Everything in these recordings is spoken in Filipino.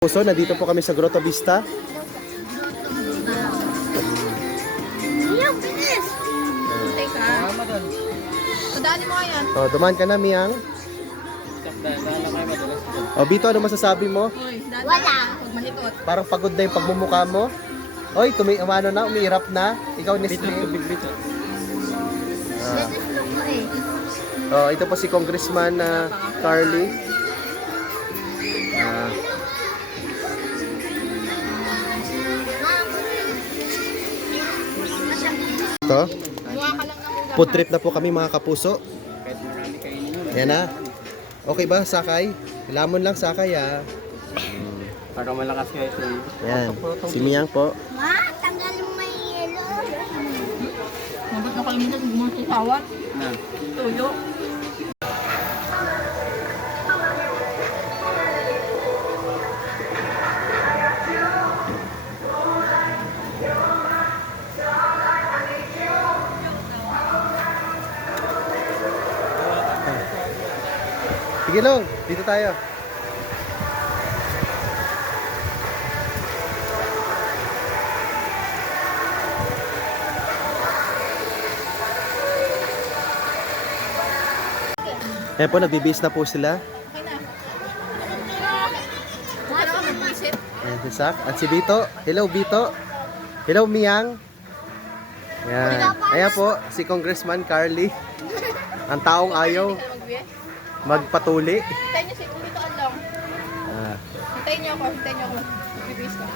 Puso, nandito po kami sa Grotto Vista. Yung bilis! Teka. Padali mo yan. Oh, dumaan ka na, Miyang. Oh, Bito, ano masasabi mo? Wala. Pag mahikot. Parang pagod na yung pagmumukha mo. Oy, umano na, umiirap na. Ikaw, Nestle. Gusto ko eh. Oh, ito po si Congressman Carly. Ito. Buha ka lang ng ulam. Food trip na po kami mga kapuso. Ayan na. Okay ba, Sakay? Lamon lang, Sakay Para malakas kayo ito. Ayan. Si Miyang po. Ma, tanggalin mo yung yelo. Mabot na kalimutan kung gumawa sa sawat. Na. Tuyo. Sige lang, dito tayo. Ayan po, nagbibis na po sila. Okay na. Ano ka mag-isip? Ayan si Sak. At si Bito. Hello, Bito. Hello, Miyang. Ayan. Ayan po, si Congressman Carly. Ang taong ayaw Hindi ka na magbiye. magpatuli. Hintayin niyo si Kumito Along. Ah. Hintayin niyo ako. Hintayin niyo ako. Bibis ka.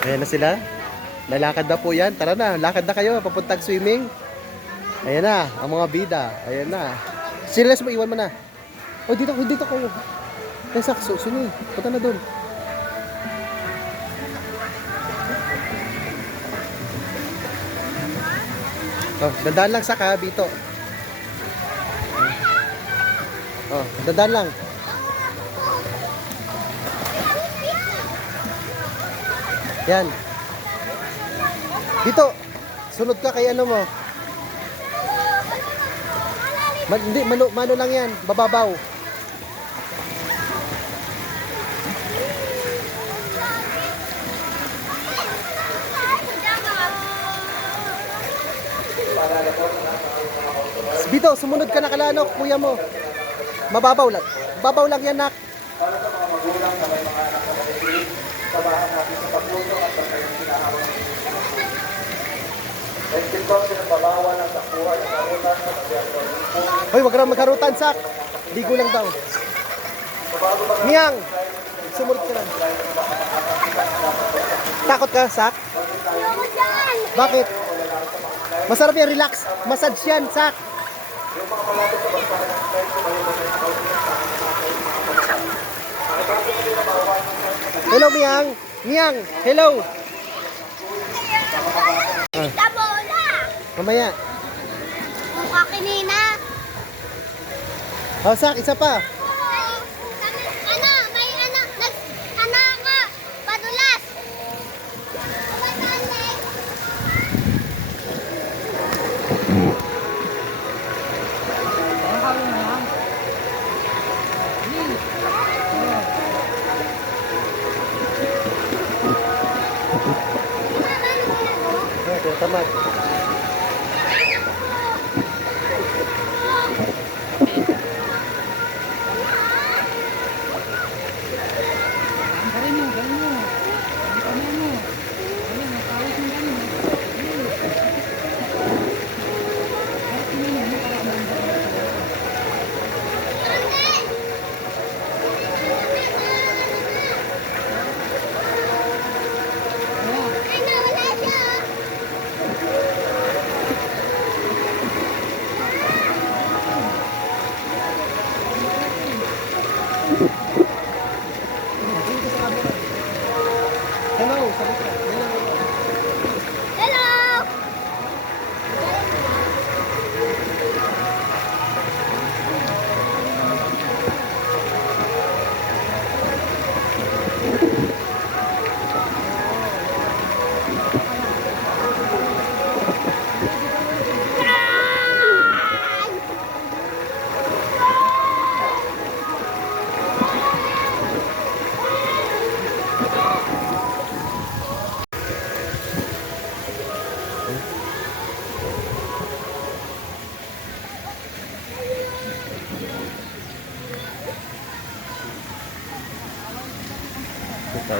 Ayan na sila. Lalakad na po yan. Tara na, lakad na kayo. Papuntang swimming. Ayan na, ang mga bida. Ayan na. Serious mo, iwan mo na. Oh, dito kayo. Ayan, Sak, sunod. Punta na doon. Oh, dandaan lang, Sak, ha, Bito. Oh, dandaan lang. Yan. Dito. Sunod ka kay ano mo. Hindi, mano lang yan. Bababaw. Dito, sumunod ka na kalanok, kuya mo. Mababaw lang. Babaw lang yan, nak. Hoy, wag na magkarutan, Sak. Ligo lang daw. Miyang, sumunod ka lang. Takot ka, Sak? Bakit? Masarap yan, relax. Massage yan, Sak. Hello, Miyang. Miyang, hello. Kita mo na! Mamaya. Mukha kinina. Oh, Sak, isa pa. Ano? May ano? Ano ako? Padulas! Okay, tamad. Ay, nawala siya!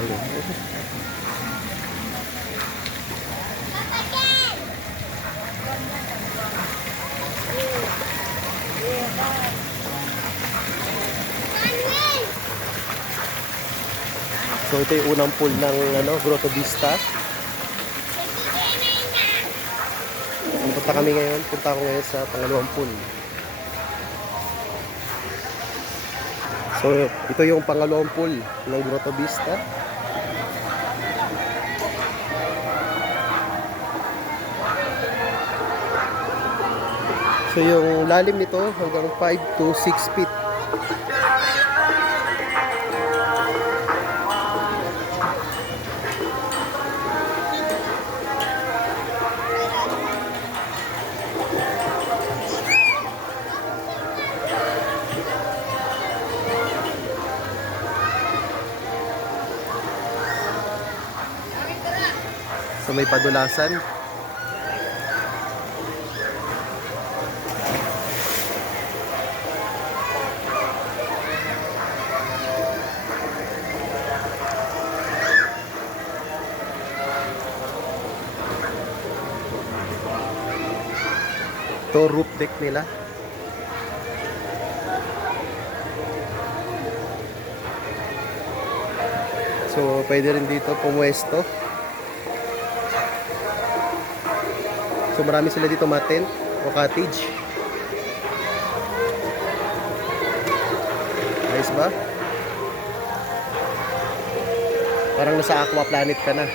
tayo. So ito yung unang pool ng Grotto Vista. Punta kami ngayon. Punta ako ngayon sa pangalawang pool. So ito yung pangalawang pool ng Grotto Vista. So yung lalim nito hanggang 5 to 6 feet. So may padulasan. Ito roof deck nila. So pwede rin dito pumuesto. So marami sila dito mga tent o cottage. Nice ba? Parang nasa Aqua Planet ka na.